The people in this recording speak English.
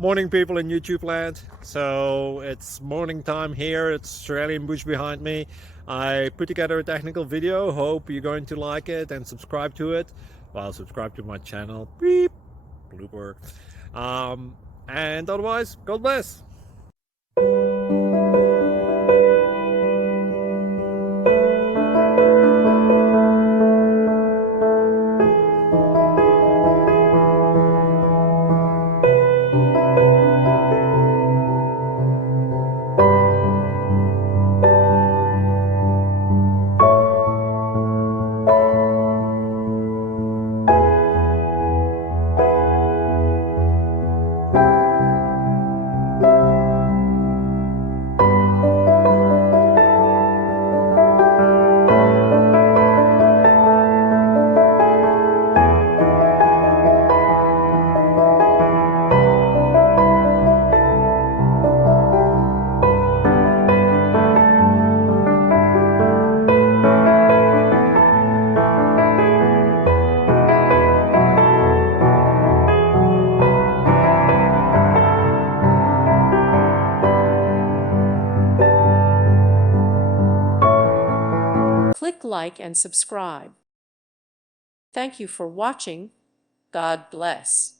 Morning, people in YouTube land. So it's morning time here. It's Australian bush behind me. I put together a technical video. Hope you're going to like it and subscribe to it. Well, subscribe to my channel. Beep. Blooper. And otherwise, God bless. Click like and subscribe. Thank you for watching. God bless.